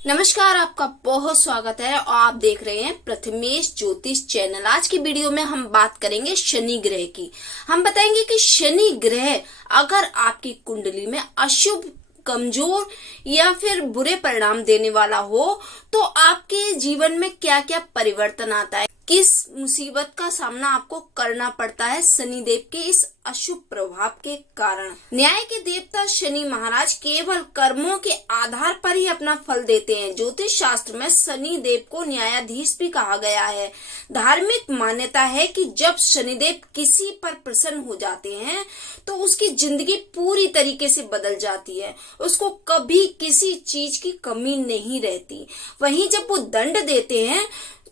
नमस्कार, आपका बहुत स्वागत है और आप देख रहे हैं प्रथमेश ज्योतिष चैनल। आज की वीडियो में हम बात करेंगे शनि ग्रह की। हम बताएंगे कि शनि ग्रह अगर आपकी कुंडली में अशुभ, कमजोर या फिर बुरे परिणाम देने वाला हो तो आपके जीवन में क्या क्या परिवर्तन आता है, किस मुसीबत का सामना आपको करना पड़ता है शनिदेव के इस अशुभ प्रभाव के कारण। न्याय के देवता शनि महाराज केवल कर्मों के आधार पर ही अपना फल देते हैं। ज्योतिष शास्त्र में शनि देव को न्यायाधीश भी कहा गया है। धार्मिक मान्यता है कि जब शनिदेव किसी पर प्रसन्न हो जाते हैं तो उसकी जिंदगी पूरी तरीके से बदल जाती है, उसको कभी किसी चीज की कमी नहीं रहती। वहीं जब वो दंड देते हैं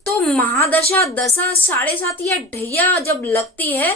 तो महादशा, दशा, साढ़े सात या ढैया जब लगती है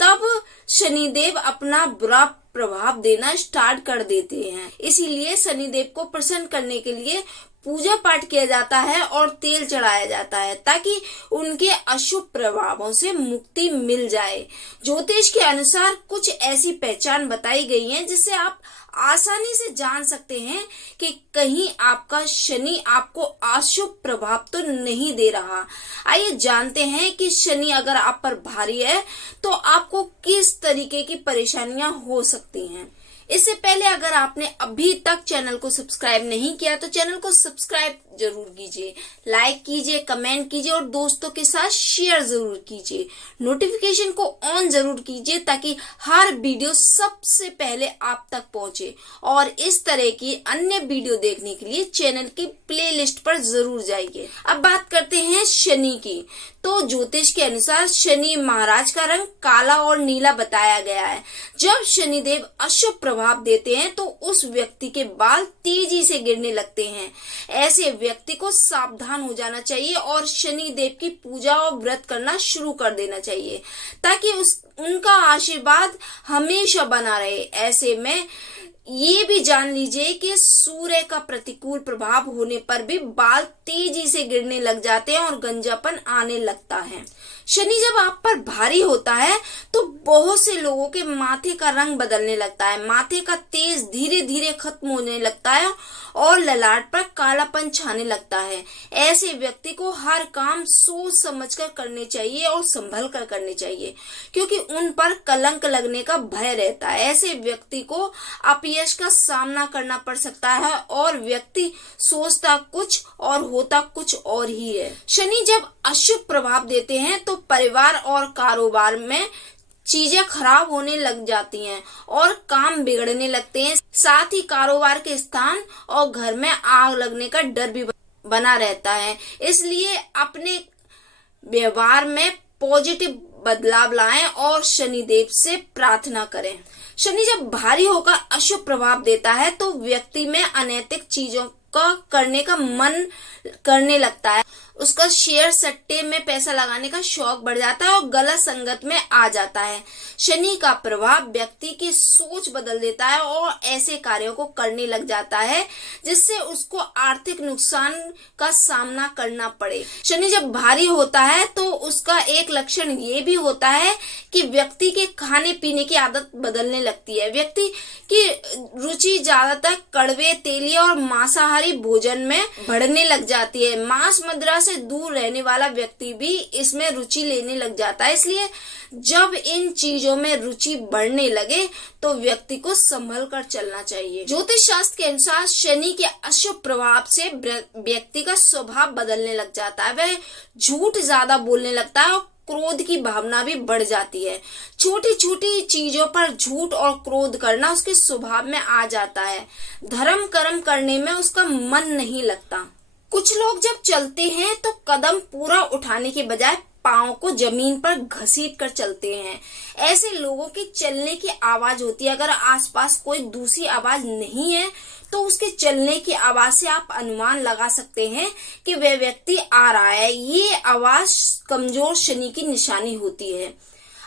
तब शनिदेव अपना बुरा प्रभाव देना स्टार्ट कर देते हैं। इसीलिए शनिदेव को प्रसन्न करने के लिए पूजा पाठ किया जाता है और तेल चढ़ाया जाता है ताकि उनके अशुभ प्रभावों से मुक्ति मिल जाए। ज्योतिष के अनुसार कुछ ऐसी पहचान बताई गई है जिससे आप आसानी से जान सकते हैं कि कहीं आपका शनि आपको अशुभ प्रभाव तो नहीं दे रहा। आइए जानते हैं कि शनि अगर आप पर भारी है तो आपको किस तरीके की परेशानियां हो सकती हैं। इससे पहले अगर आपने अभी तक चैनल को सब्सक्राइब नहीं किया तो चैनल को सब्सक्राइब जरूर कीजिए, लाइक कीजिए, कमेंट कीजिए और दोस्तों के साथ शेयर जरूर कीजिए। नोटिफिकेशन को ऑन जरूर कीजिए ताकि हर वीडियो सबसे पहले आप तक पहुंचे। और इस तरह की अन्य वीडियो देखने के लिए चैनल की प्लेलिस्ट पर जरूर जाइए। अब बात करते हैं शनि की। तो ज्योतिष के अनुसार शनि महाराज का रंग काला और नीला बताया गया है। जब शनिदेव अशुभ प्रभाव देते हैं तो उस व्यक्ति के बाल तेजी से गिरने लगते हैं। ऐसे व्यक्ति को सावधान हो जाना चाहिए और शनि देव की पूजा और व्रत करना शुरू कर देना चाहिए ताकि उनका आशीर्वाद हमेशा बना रहे। ऐसे में ये भी जान लीजिए कि सूर्य का प्रतिकूल प्रभाव होने पर भी बाल तेजी से गिरने लग जाते हैं और गंजापन आने लगता है। शनि जब आप पर भारी होता है तो बहुत से लोगों के माथे का रंग बदलने लगता है, माथे का तेज धीरे धीरे खत्म होने लगता है और ललाट पर कालापन छाने लगता है। ऐसे व्यक्ति को हर काम सोच समझकर करने चाहिए और संभल कर करने चाहिए क्योंकि उन पर कलंक लगने का भय रहता है। ऐसे व्यक्ति को अपयश का सामना करना पड़ सकता है और व्यक्ति सोचता कुछ और होता कुछ और ही है। शनि जब अशुभ प्रभाव देते हैं तो परिवार और कारोबार में चीजें खराब होने लग जाती हैं और काम बिगड़ने लगते हैं। साथ ही कारोबार के स्थान और घर में आग लगने का डर भी बना रहता है। इसलिए अपने व्यवहार में पॉजिटिव बदलाव लाएं और शनिदेव से प्रार्थना करें। शनि जब भारी होकर अशुभ प्रभाव देता है तो व्यक्ति में अनैतिक चीजों का करने का मन करने लगता है। उसका शेयर सट्टे में पैसा लगाने का शौक बढ़ जाता है और गलत संगत में आ जाता है। शनि का प्रभाव व्यक्ति की सोच बदल देता है और ऐसे कार्यों को करने लग जाता है जिससे उसको आर्थिक नुकसान का सामना करना पड़े। शनि जब भारी होता है तो उसका एक लक्षण ये भी होता है कि व्यक्ति के खाने पीने की आदत बदलने लगती है। व्यक्ति की रुचि ज्यादातर कड़वे, तेलीय और मांसाहारी भोजन में बढ़ने लग जाती है। मांस मदिरा से दूर रहने वाला व्यक्ति भी इसमें रुचि लेने लग जाता है। इसलिए जब इन चीजों में रुचि बढ़ने लगे तो व्यक्ति को संभल कर चलना चाहिए। ज्योतिष शास्त्र के अनुसार शनि के अशुभ प्रभाव से व्यक्ति का स्वभाव बदलने लग जाता है। वह झूठ ज्यादा बोलने लगता है और क्रोध की भावना भी बढ़ जाती है। छोटी छोटी चीजों पर झूठ और क्रोध करना उसके स्वभाव में आ जाता है। धर्म कर्म करने में उसका मन नहीं लगता। कुछ लोग जब चलते हैं तो कदम पूरा उठाने के बजाय पांव को जमीन पर घसीट कर चलते हैं। ऐसे लोगों की चलने की आवाज होती है। अगर आसपास कोई दूसरी आवाज नहीं है तो उसके चलने की आवाज से आप अनुमान लगा सकते हैं कि वह व्यक्ति आ रहा है। ये आवाज कमजोर शनि की निशानी होती है।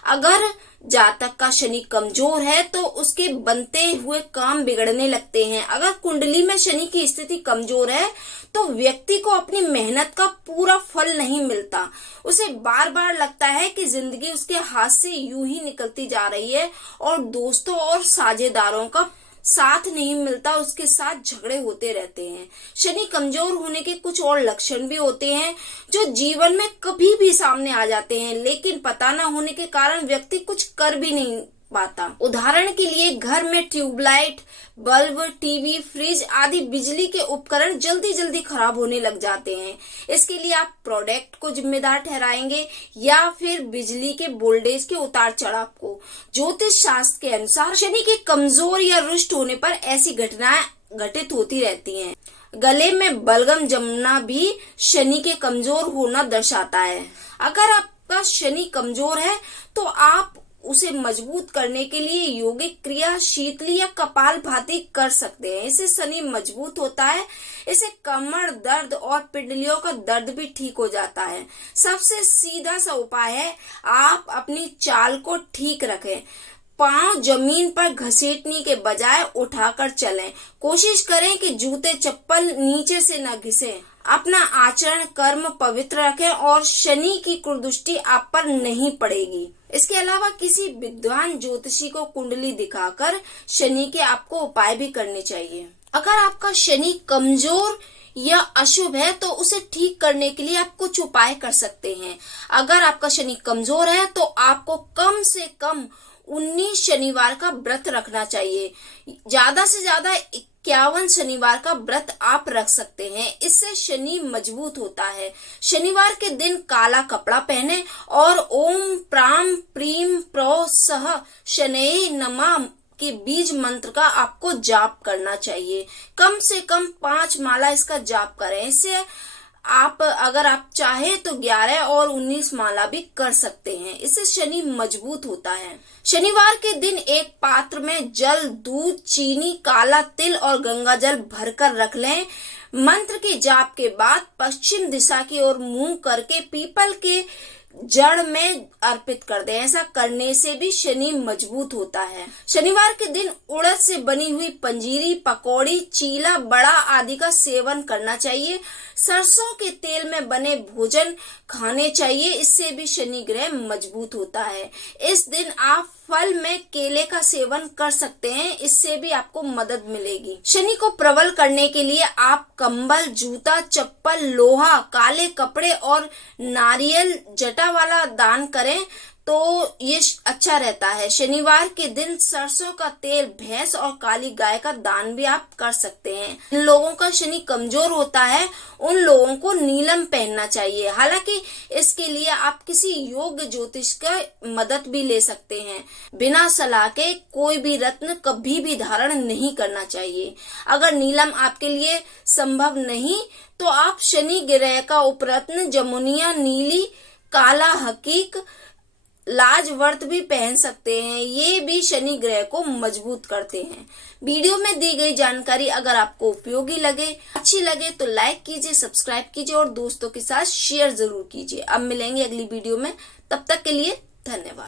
अगर जातक का शनि कमजोर है तो उसके बनते हुए काम बिगड़ने लगते हैं। अगर कुंडली में शनि की स्थिति कमजोर है तो व्यक्ति को अपनी मेहनत का पूरा फल नहीं मिलता। उसे बार बार लगता है कि जिंदगी उसके हाथ से यूं ही निकलती जा रही है और दोस्तों और साझेदारों का साथ नहीं मिलता, उसके साथ झगड़े होते रहते हैं। शनि कमजोर होने के कुछ और लक्षण भी होते हैं जो जीवन में कभी भी सामने आ जाते हैं, लेकिन पता न होने के कारण व्यक्ति कुछ कर भी नहीं पाता। उदाहरण के लिए घर में ट्यूबलाइट, बल्ब, टीवी, फ्रिज आदि बिजली के उपकरण जल्दी जल्दी खराब होने लग जाते हैं। इसके लिए आप प्रोडक्ट को जिम्मेदार ठहराएंगे या फिर बिजली के वोल्टेज के उतार चढ़ाव को। ज्योतिष शास्त्र के अनुसार शनि के कमजोर या रुष्ट होने पर ऐसी घटनाएं घटित होती रहती हैं। गले में बलगम जमना भी शनि के कमजोर होना दर्शाता है। अगर आपका शनि कमजोर है तो आप उसे मजबूत करने के लिए यौगिक क्रिया, शीतली या कपालभाति कर सकते हैं। इससे शनि मजबूत होता है। इससे कमर दर्द और पिंडलियों का दर्द भी ठीक हो जाता है। सबसे सीधा सा उपाय है, आप अपनी चाल को ठीक रखें। पांव जमीन पर घसीटने के बजाय उठाकर चलें। कोशिश करें कि जूते चप्पल नीचे से न घिसें। अपना आचरण कर्म पवित्र रखें और शनि की कुदृष्टि आप पर नहीं पड़ेगी। इसके अलावा किसी विद्वान ज्योतिषी को कुंडली दिखाकर शनि के आपको उपाय भी करने चाहिए। अगर आपका शनि कमजोर या अशुभ है तो उसे ठीक करने के लिए आप कुछ उपाय कर सकते हैं। अगर आपका शनि कमजोर है तो आपको कम से कम 19 शनिवार का व्रत रखना चाहिए। ज्यादा से ज्यादा 51 शनिवार का व्रत आप रख सकते हैं। इससे शनि मजबूत होता है। शनिवार के दिन काला कपड़ा पहने और ओम प्राम प्रीम प्रो सह शनैः नमः के बीज मंत्र का आपको जाप करना चाहिए। कम से कम 5 माला इसका जाप करें। इससे आप अगर आप चाहे तो 11 और 19 माला भी कर सकते हैं। इससे शनि मजबूत होता है। शनिवार के दिन एक पात्र में जल, दूध, चीनी, काला तिल और गंगा जल भरकर रख लें। मंत्र के जाप के बाद पश्चिम दिशा की ओर मुंह करके पीपल के जड़ में अर्पित कर दें। ऐसा करने से भी शनि मजबूत होता है। शनिवार के दिन उड़द से बनी हुई पंजीरी, पकौड़ी, चीला, बड़ा आदि का सेवन करना चाहिए। सरसों के तेल में बने भोजन खाने चाहिए। इससे भी शनि ग्रह मजबूत होता है। इस दिन आप फल में केले का सेवन कर सकते हैं। इससे भी आपको मदद मिलेगी। शनि को प्रबल करने के लिए आप कंबल, जूता, चप्पल, लोहा, काले कपड़े और नारियल जटा वाला दान करें तो ये अच्छा रहता है। शनिवार के दिन सरसों का तेल, भैंस और काली गाय का दान भी आप कर सकते हैं। जिन लोगों का शनि कमजोर होता है उन लोगों को नीलम पहनना चाहिए। हालांकि इसके लिए आप किसी योग्य ज्योतिष का मदद भी ले सकते हैं। बिना सलाह के कोई भी रत्न कभी भी धारण नहीं करना चाहिए। अगर नीलम आपके लिए संभव नहीं तो आप शनि ग्रह का उपरत्न जमुनिया, नीली, काला हकीक, लाजवर्त भी पहन सकते हैं। ये भी शनि ग्रह को मजबूत करते हैं। वीडियो में दी गई जानकारी अगर आपको उपयोगी लगे, अच्छी लगे तो लाइक कीजिए, सब्सक्राइब कीजिए और दोस्तों के साथ शेयर जरूर कीजिए। अब मिलेंगे अगली वीडियो में। तब तक के लिए धन्यवाद।